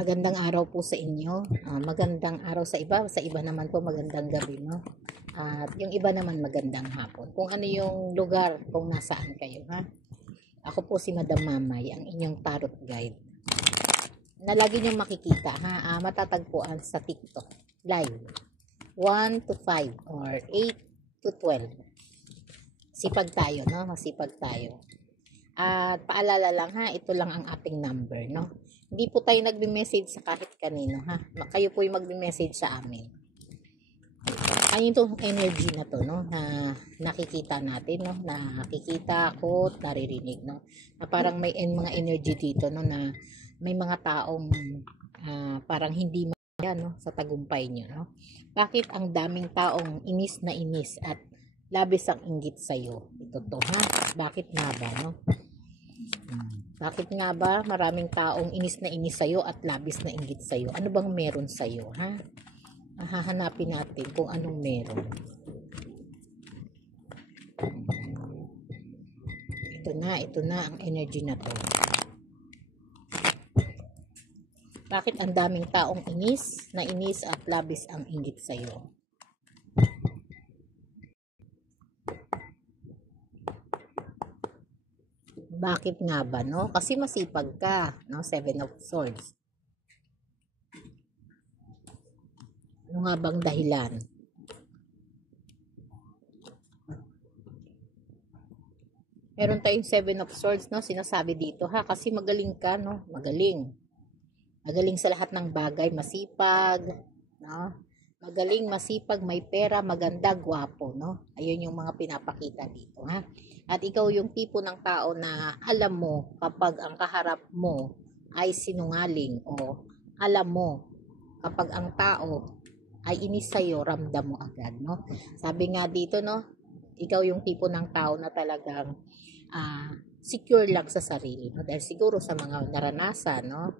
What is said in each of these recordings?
Magandang araw po sa inyo. Magandang araw sa iba naman po magandang gabi, no? At yung iba naman magandang hapon. Kung ano yung lugar, kung nasaan kayo, ha? Ako po si Madam Mamay, ang inyong tarot guide. Na lagi niyong makikita, ha? Matatagpuan sa TikTok live. 1 to 5 or 8 to 12. Sipag tayo, no? Masipag tayo. At paalala lang, ha? Ito lang ang ating number, no? Hindi po tayo nagme-message sa kahit kanino, ha? Kayo po yung magme-message sa amin. Ano itong energy na to, no? Na nakikita natin, no? Nakikita ko, naririnig, no? Na parang may mga energy dito, no? Na may mga taong parang hindi maya, no? Sa tagumpay nyo, no? Bakit ang daming taong inis na inis at labis ang inggit sa'yo? Ito to, ha? Bakit nga ba, no? Bakit nga ba maraming taong inis na inis sa'yo at labis na inggit sa'yo? Ano bang meron sa'yo, ha? Hahanapin natin kung anong meron. Ito na ang energy na to. Bakit ang daming taong inis na inis at labis ang inggit sa'yo? Bakit nga ba, no? Kasi masipag ka, no? 7 of Swords. Ano nga bang dahilan? Meron tayong 7 of Swords, no? Sinasabi dito, ha? Kasi magaling ka, no? Magaling. Magaling sa lahat ng bagay, masipag, no? Magaling, masipag, may pera, maganda, gwapo, no? Ayun yung mga pinapakita dito, ha? At ikaw yung tipo ng tao na alam mo kapag ang kaharap mo ay sinungaling o alam mo kapag ang tao ay inis sa'yo, ramdam mo agad, no? Sabi nga dito, no? Ikaw yung tipo ng tao na talagang secure lang sa sarili, no? Dahil siguro sa mga naranasan, no?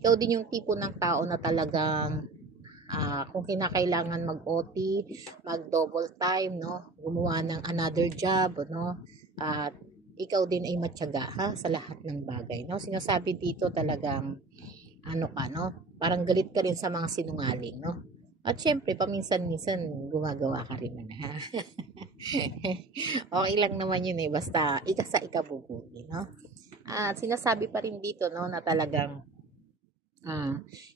Ikaw din yung tipo ng tao na talagang kung kinakailangan mag-OT, mag-double time, no? Gumawa ng another job, no? At ikaw din ay matyaga, ha? Sa lahat ng bagay, no? Sinasabi dito talagang ano ka, no? Parang galit ka rin sa mga sinungaling, no? At syempre, paminsan-minsan gumagawa ka rin na, ha? Okay lang naman yun, basta sa ikabubuti, no? At sinasabi pa rin dito, no, na talagang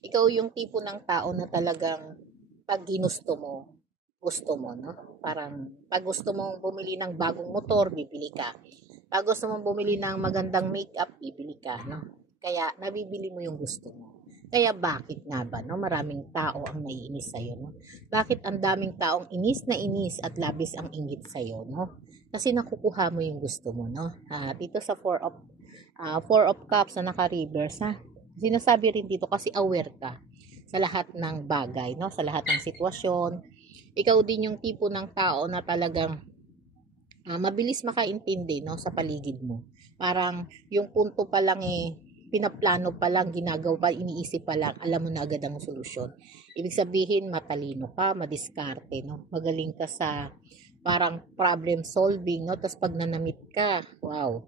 ikaw yung tipo ng tao na talagang pag ginusto mo, gusto mo, no? Parang pag gusto mong bumili ng bagong motor, bibili ka. Pag gusto mong bumili ng magandang makeup, bibili ka, no? Kaya nabibili mo yung gusto mo. Kaya bakit nga ba, no? Maraming tao ang naiinis sa'yo, no? Bakit ang daming taong inis na inis at labis ang inggit sa'yo, no? Kasi nakukuha mo yung gusto mo, no? Dito sa four of cups na naka-reverse, ha? Sinasabi rin dito kasi aware ka sa lahat ng bagay, no? Sa lahat ng sitwasyon. Ikaw din yung tipo ng tao na talagang mabilis makaintindi, no, sa paligid mo. Parang yung punto pa lang pinaplano pa lang, ginagawa pa, iniisip pa lang, alam mo na agad ang solusyon. Ibig sabihin, matalino ka, madiskarte, no? Magaling ka sa parang problem solving, no? Tapos pag nanamit ka, wow,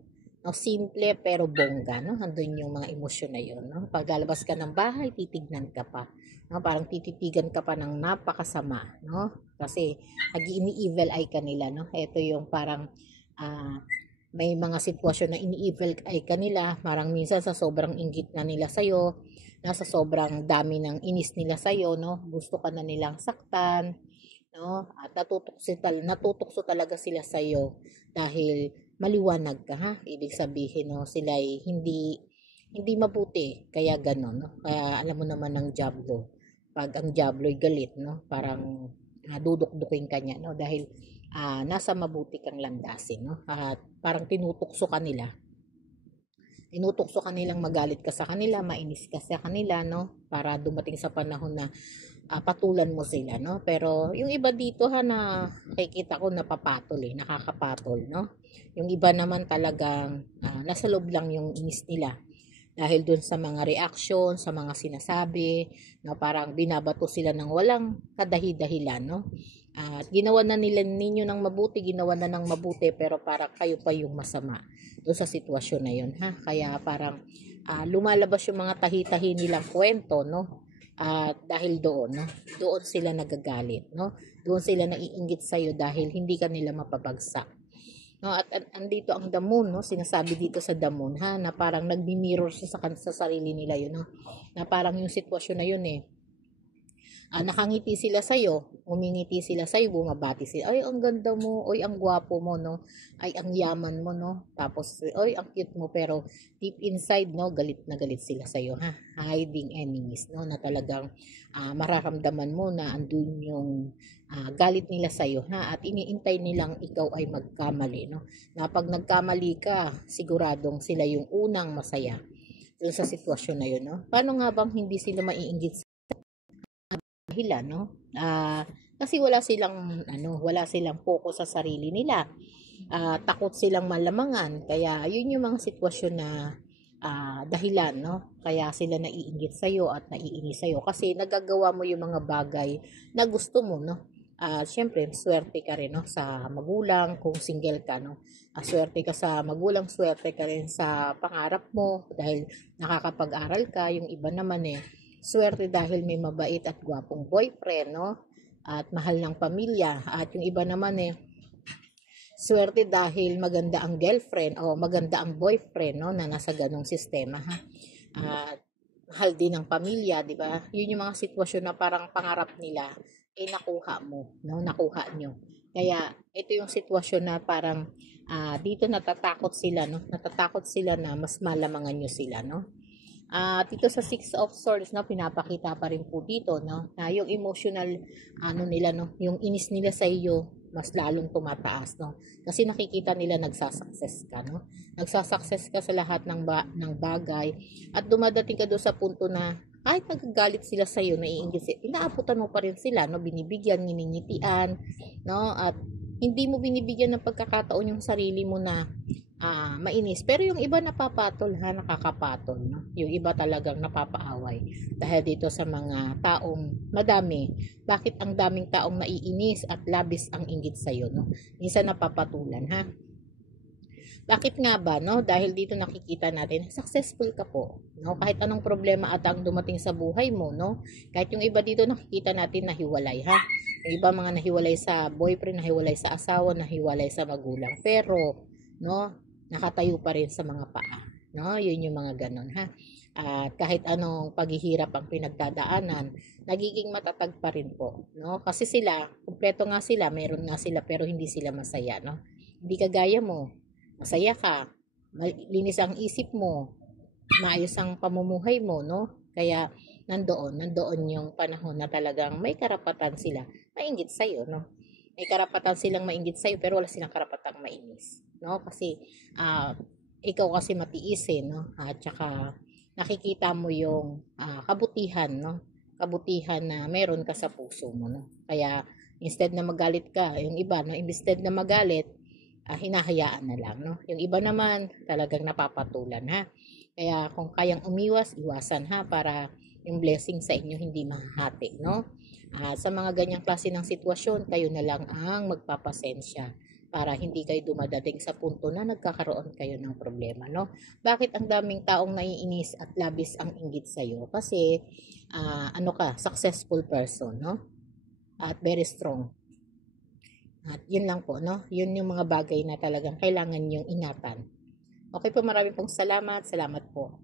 no, simple pero bongga, no? Andun yung mga emosyon na yun, no? Pag lalabas ka ng bahay, titignan ka pa, no? Parang tititigan ka pa ng napakasama, no? Kasi nag-ini-evil eye ka nila, no? Ito yung parang may mga sitwasyon na ini-evil eye ka nila, parang minsan sa sobrang inggit na nila sa'yo, nasa sobrang dami ng inis nila sa'yo, no? Gusto ka na nilang saktan, no? At natutokso talaga sila sa'yo dahil maliwanag ka, ha? Ibig sabihin, no, sila ay hindi mabuti, kaya ganon, no? Kaya alam mo naman ng Diablo, pag ang Diablo ay galit, no, parang dudukdukin ka niya, no, dahil nasa mabuti kang landasin, no? At parang tinutukso kanilang magalit ka sa kanila, mainis ka sa kanila, no, para dumating sa panahon na patulan mo sila, no? Pero yung iba dito, ha, na nakikita ko napapatol, nakakapatol, no? Yung iba naman talagang nasa loob lang yung inis nila dahil dun sa mga reaction, sa mga sinasabi, no, parang binabato sila ng walang kadahi-dahilan, no? At ginawa na nila ninyo ng mabuti, ginawa na ng mabuti, pero para kayo pa yung masama doon sa sitwasyon na yun, ha? Kaya parang lumalabas yung mga tahi-tahi nilang kwento, no? At dahil doon, no? Doon sila nagagalit, no? Doon sila naiinggit sa'yo dahil hindi ka nila mapabagsak. No, at andito ang the moon, no? Sinasabi dito sa the moon, ha, na parang nagmi-mirror siya sa sarili nila yun, no? Na parang yung sitwasyon na yun nakangiti sila sa'yo, umingiti sila sa'yo, bumabati sila, ay, ang ganda mo, oy, ang gwapo mo, no? Ay, ang yaman mo, no? Tapos, oy, ang cute mo, pero deep inside, no, galit na galit sila sa'yo, ha? Hiding enemies, no? Na talagang mararamdaman mo na andun yung galit nila sa'yo, ha? At iniintay nilang ikaw ay magkamali, no? Na pag nagkamali ka, siguradong sila yung unang masaya dun sa sitwasyon na yun, no? Paano nga bang hindi sila maiinggit dahilan, no? Kasi wala silang focus sa sarili nila. Takot silang malamangan. Kaya yun yung mga sitwasyon na dahilan, no? Kaya sila naiinggit sa iyo at naiinis sa iyo kasi nagagawa mo yung mga bagay na gusto mo, no? Syempre, swerte ka rin, no? Sa magulang, kung single ka, no? Swerte ka sa magulang, swerte ka rin sa pangarap mo dahil nakakapag-aral ka. Yung iba naman swerte dahil may mabait at gwapong boyfriend, no? At mahal ng pamilya. At yung iba naman swerte dahil maganda ang girlfriend o maganda ang boyfriend, no? Na nasa ganong sistema, ha? At mahal din ng pamilya, di ba? Yun yung mga sitwasyon na parang pangarap nila, nakuha mo, no? Nakuha nyo. Kaya ito yung sitwasyon na parang dito natatakot sila, no? Natatakot sila na mas malamangan nyo sila, no? Dito sa Six of Swords, no, pinapakita pa rin po dito, no, na yung emotional nila, no, yung inis nila sa iyo mas lalong tumataas, no, kasi nakikita nila nagsasucess ka, no, nagsasucess ka sa lahat ng bagay at dumadating ka doon sa punto na kahit nagagalit sila sa iyo, naiinggit sila, inaabutan mo pa rin sila, no, binibigyan, nginingitian, no, at hindi mo binibigyan ng pagkakataon yung sarili mo na mainis. Pero yung iba napapatol, ha, nakakapatol, no? Yung iba talagang napapaaway dahil dito sa mga taong madami. Bakit ang daming taong naiinis at labis ang inggit sa iyo, no? Minsan napapatulan, ha? Bakit nga ba, no? Dahil dito nakikita natin, successful ka po, no? Kahit anong problema at ang dumating sa buhay mo, no? Kahit yung iba dito nakikita natin nahiwalay, ha? Yung iba mga nahiwalay sa boyfriend, nahiwalay sa asawa, nahiwalay sa magulang. Pero, no, nakatayo pa rin sa mga paa, no? Yun yung mga ganon, ha? At kahit anong paghihirap ang pinagdadaanan, nagiging matatag pa rin po, no? Kasi sila, kumpleto nga sila, meron nga sila pero hindi sila masaya, no? Hindi kagaya mo, masaya ka, linis ang isip mo, maayos ang pamumuhay mo, no? Kaya nandoon yung panahon na talagang may karapatan sila mainggit sa'yo, no? May karapatan silang mainggit sa'yo pero wala silang karapatang mainis, no? Kasi ikaw kasi matiisin, no? At saka nakikita mo yung kabutihan, no? Kabutihan na meron ka sa puso mo, no? Kaya instead na magalit ka, yung iba, no? Instead na magalit, hinahayaan na lang, no? Yung iba naman talagang napapatulan, ha? Kaya kung kayang umiwas, iwasan, ha, para yung blessing sa inyo hindi mahati, no? Sa mga ganyang klase ng sitwasyon, kayo na lang ang magpapasensya para hindi kayo dumadating sa punto na nagkakaroon kayo ng problema, no? Bakit ang daming taong naiinis at labis ang inggit sa iyo? Kasi successful person, no? At very strong. At yun lang po, no? Yun yung mga bagay na talagang kailangan yung ingatan. Okay po, maraming pong salamat. Salamat po.